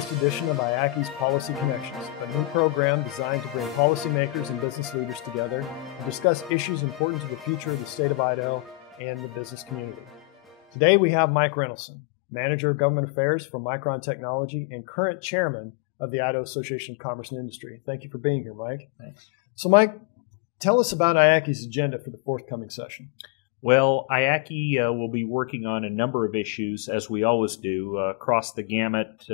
first edition of IACI's Policy Connections, a new program designed to bring policymakers and business leaders together to discuss issues important to the future of the state of Idaho and the business community. Today we have Mike Reynoldson, Manager of Government Affairs for Micron Technology and current Chairman of the Idaho Association of Commerce and Industry. Thank you for being here, Mike. Thanks. So Mike, tell us about IACI's agenda for the forthcoming session. Well, IACI will be working on a number of issues, as we always do, across the gamut: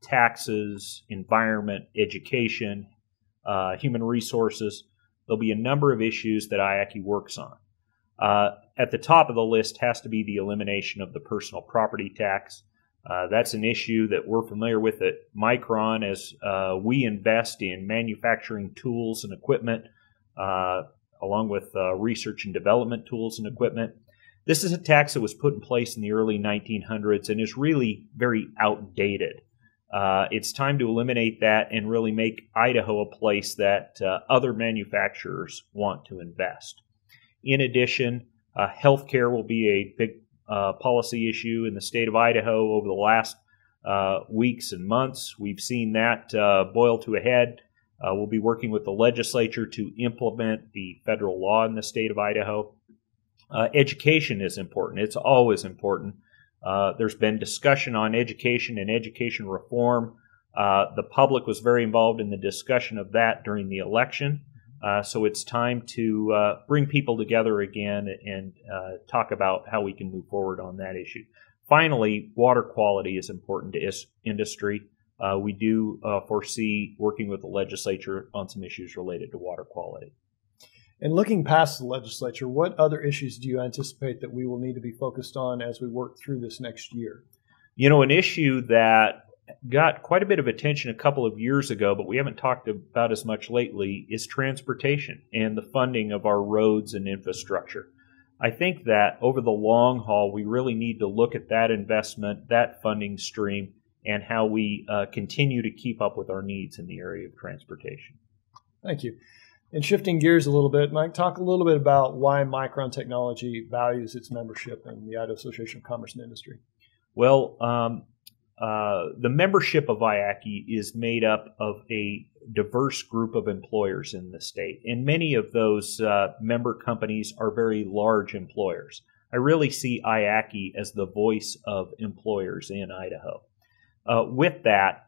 taxes, environment, education, human resources. There'll be a number of issues that IACI works on. At the top of the list has to be the elimination of the personal property tax. That's an issue that we're familiar with at Micron as we invest in manufacturing tools and equipment, along with research and development tools and equipment. This is a tax that was put in place in the early 1900s and is really very outdated. It's time to eliminate that and really make Idaho a place that other manufacturers want to invest. In addition, healthcare will be a big policy issue in the state of Idaho over the last weeks and months. We've seen that boil to a head. We'll be working with the legislature to implement the federal law in the state of Idaho. Education is important. It's always important. There's been discussion on education and education reform. The public was very involved in the discussion of that during the election. So it's time to bring people together again and talk about how we can move forward on that issue. Finally, water quality is important to industry. We do foresee working with the legislature on some issues related to water quality. And looking past the legislature, what other issues do you anticipate that we will need to be focused on as we work through this next year? You know, an issue that got quite a bit of attention a couple of years ago, but we haven't talked about as much lately, is transportation and the funding of our roads and infrastructure. I think that over the long haul, we really need to look at that investment, that funding stream, and how we continue to keep up with our needs in the area of transportation. Thank you. And shifting gears a little bit, Mike, talk a little bit about why Micron Technology values its membership in the Idaho Association of Commerce and Industry. Well, the membership of IACI is made up of a diverse group of employers in the state, and many of those member companies are very large employers. I really see IACI as the voice of employers in Idaho. With that,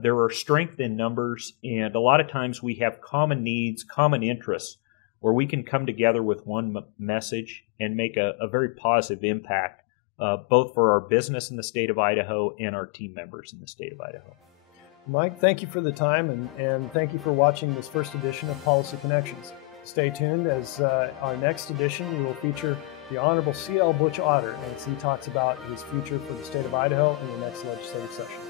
there are strength in numbers, and a lot of times we have common needs, common interests, where we can come together with one message and make a very positive impact, both for our business in the state of Idaho and our team members in the state of Idaho. Mike, thank you for the time, and thank you for watching this first edition of Policy Connections. Stay tuned, as our next edition we will feature the Honorable C.L. Butch Otter as he talks about his future for the state of Idaho in the next legislative session.